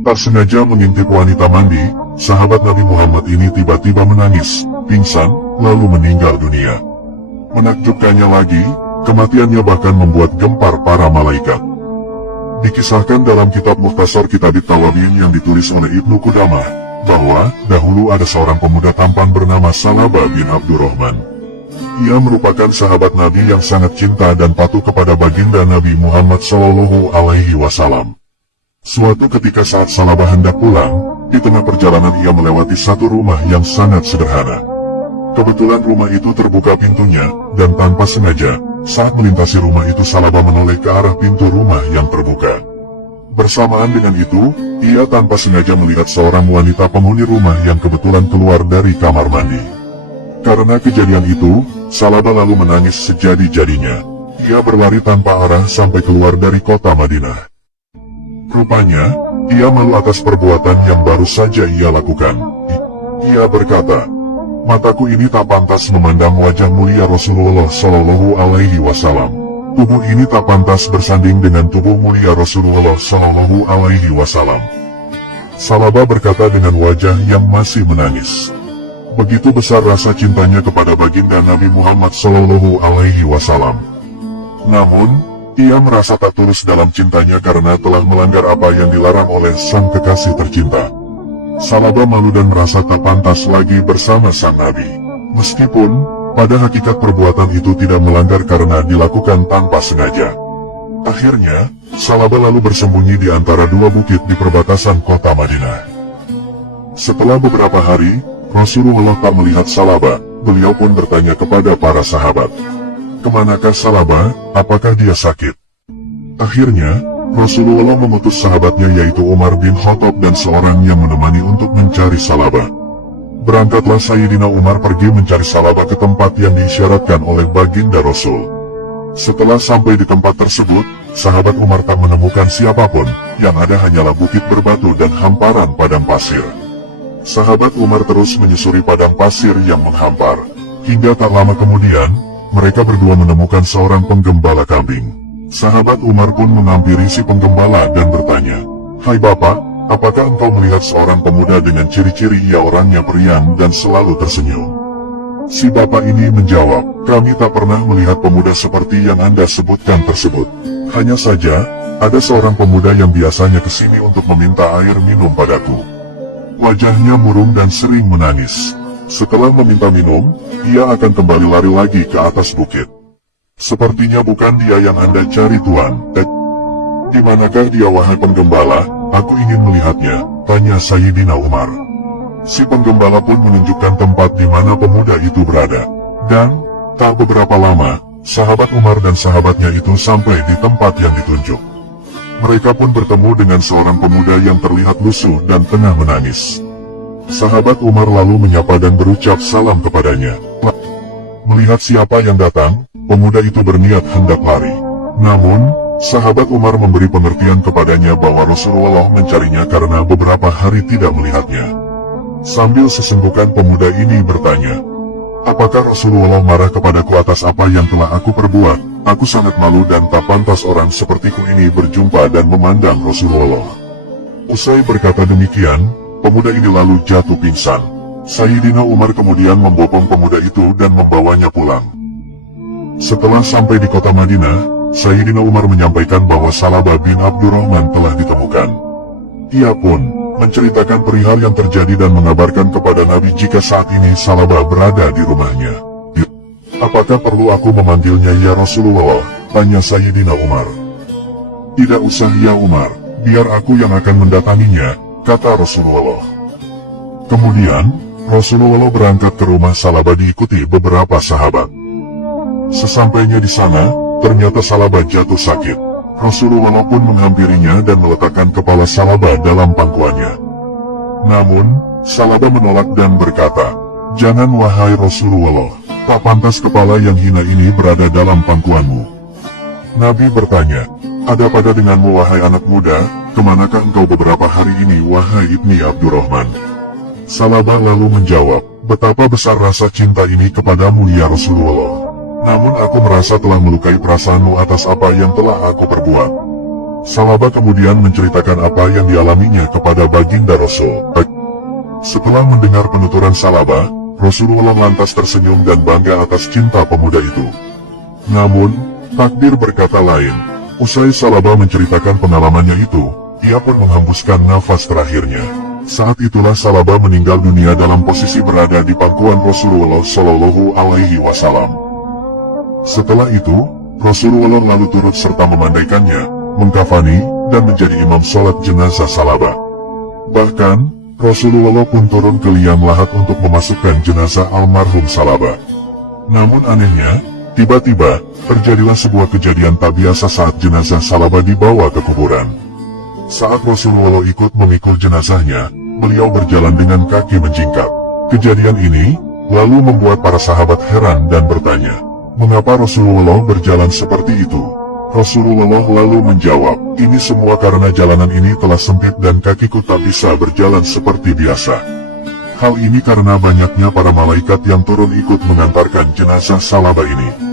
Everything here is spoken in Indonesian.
Tak sengaja mengintip wanita mandi, sahabat Nabi Muhammad ini tiba-tiba menangis, pingsan, lalu meninggal dunia. Menakjubkannya lagi, kematiannya bahkan membuat gempar para malaikat. Dikisahkan dalam kitab Mukhtasar Kitabit Tawabin yang ditulis oleh Ibnu Qudamah, bahwa dahulu ada seorang pemuda tampan bernama Salabah bin Abdurrahman. Ia merupakan sahabat Nabi yang sangat cinta dan patuh kepada baginda Nabi Muhammad SAW. Suatu ketika saat Salabah hendak pulang, di tengah perjalanan ia melewati satu rumah yang sangat sederhana. Kebetulan rumah itu terbuka pintunya, dan tanpa sengaja, saat melintasi rumah itu Salabah menoleh ke arah pintu rumah yang terbuka. Bersamaan dengan itu, ia tanpa sengaja melihat seorang wanita penghuni rumah yang kebetulan keluar dari kamar mandi. Karena kejadian itu, Salabah lalu menangis sejadi-jadinya. Ia berlari tanpa arah sampai keluar dari kota Madinah. Rupanya, ia malu atas perbuatan yang baru saja ia lakukan. Ia berkata, "Mataku ini tak pantas memandang wajah mulia Rasulullah SAW. Tubuh ini tak pantas bersanding dengan tubuh mulia Rasulullah SAW." Salabah berkata dengan wajah yang masih menangis. Begitu besar rasa cintanya kepada baginda Nabi Muhammad SAW. Namun, ia merasa tak tulus dalam cintanya karena telah melanggar apa yang dilarang oleh sang kekasih tercinta. Salabah malu dan merasa tak pantas lagi bersama sang Nabi. Meskipun, pada hakikat perbuatan itu tidak melanggar karena dilakukan tanpa sengaja. Akhirnya, Salabah lalu bersembunyi di antara dua bukit di perbatasan kota Madinah. Setelah beberapa hari, Rasulullah tak melihat Salabah. Beliau pun bertanya kepada para sahabat, "Kemanakah Salabah? Apakah dia sakit?" Akhirnya, Rasulullah mengutus sahabatnya yaitu Umar bin Khattab dan seorang yang menemani untuk mencari Salabah. Berangkatlah Sayyidina Umar pergi mencari Salabah ke tempat yang diisyaratkan oleh baginda Rasul. Setelah sampai di tempat tersebut, sahabat Umar tak menemukan siapapun, yang ada hanyalah bukit berbatu dan hamparan padang pasir. Sahabat Umar terus menyusuri padang pasir yang menghampar, hingga tak lama kemudian, mereka berdua menemukan seorang penggembala kambing. Sahabat Umar pun menghampiri si penggembala dan bertanya, "Hai Bapak, apakah engkau melihat seorang pemuda dengan ciri-ciri ia orangnya periang dan selalu tersenyum?" Si bapak ini menjawab, "Kami tak pernah melihat pemuda seperti yang Anda sebutkan tersebut. Hanya saja, ada seorang pemuda yang biasanya kesini untuk meminta air minum padaku. Wajahnya murung dan sering menangis. Setelah meminta minum, ia akan kembali lari lagi ke atas bukit. Sepertinya bukan dia yang Anda cari Tuan." "Di manakah dia wahai penggembala? Aku ingin melihatnya," tanya Sayyidina Umar. Si penggembala pun menunjukkan tempat di mana pemuda itu berada. Dan, tak beberapa lama, sahabat Umar dan sahabatnya itu sampai di tempat yang ditunjuk. Mereka pun bertemu dengan seorang pemuda yang terlihat lusuh dan tengah menangis. Sahabat Umar lalu menyapa dan berucap salam kepadanya. Melihat siapa yang datang, pemuda itu berniat hendak lari. Namun, sahabat Umar memberi pengertian kepadanya bahwa Rasulullah mencarinya karena beberapa hari tidak melihatnya. Sambil sesenggukan pemuda ini bertanya, "Apakah Rasulullah marah kepadaku atas apa yang telah aku perbuat? Aku sangat malu dan tak pantas orang sepertiku ini berjumpa dan memandang Rasulullah." Usai berkata demikian, pemuda ini lalu jatuh pingsan. Sayyidina Umar kemudian membopong pemuda itu dan membawanya pulang. Setelah sampai di kota Madinah, Sayyidina Umar menyampaikan bahwa Salabah bin Abdurrahman telah ditemukan. Ia pun menceritakan perihal yang terjadi dan mengabarkan kepada Nabi jika saat ini Salabah berada di rumahnya. "Apakah perlu aku memanggilnya ya Rasulullah?" tanya Sayyidina Umar. "Tidak usah ya Umar, biar aku yang akan mendatanginya," kata Rasulullah. Kemudian, Rasulullah berangkat ke rumah Salabah diikuti beberapa sahabat. Sesampainya di sana, ternyata Salabah jatuh sakit. Rasulullah pun menghampirinya dan meletakkan kepala Salabah dalam pangkuannya. Namun, Salabah menolak dan berkata, "Jangan wahai Rasulullah, tak pantas kepala yang hina ini berada dalam pangkuanmu." Nabi bertanya, "Ada pada denganmu wahai anak muda, kemanakah engkau beberapa hari ini wahai Ibni Abdurrahman?" Salabah lalu menjawab, "Betapa besar rasa cinta ini kepadamu ya Rasulullah. Namun aku merasa telah melukai perasaanmu atas apa yang telah aku perbuat." Salaba kemudian menceritakan apa yang dialaminya kepada Baginda Rasul. Setelah mendengar penuturan Salaba, Rasulullah lantas tersenyum dan bangga atas cinta pemuda itu. Namun, takdir berkata lain. Usai Salaba menceritakan pengalamannya itu, ia pun menghembuskan nafas terakhirnya. Saat itulah Salaba meninggal dunia dalam posisi berada di pangkuan Rasulullah Shallallahu Alaihi Wasallam. Setelah itu, Rasulullah lalu turut serta memandaikannya, mengkafani, dan menjadi imam sholat jenazah Salaba. Bahkan, Rasulullah pun turun ke liang lahat untuk memasukkan jenazah almarhum Salaba. Namun anehnya, tiba-tiba, terjadilah sebuah kejadian tak biasa saat jenazah Salaba dibawa ke kuburan. Saat Rasulullah ikut memikul jenazahnya, beliau berjalan dengan kaki menjingkap. Kejadian ini, lalu membuat para sahabat heran dan bertanya, mengapa Rasulullah berjalan seperti itu? Rasulullah lalu menjawab, ini semua karena jalanan ini telah sempit dan kakiku tak bisa berjalan seperti biasa. Hal ini karena banyaknya para malaikat yang turun ikut mengantarkan jenazah Salaba ini.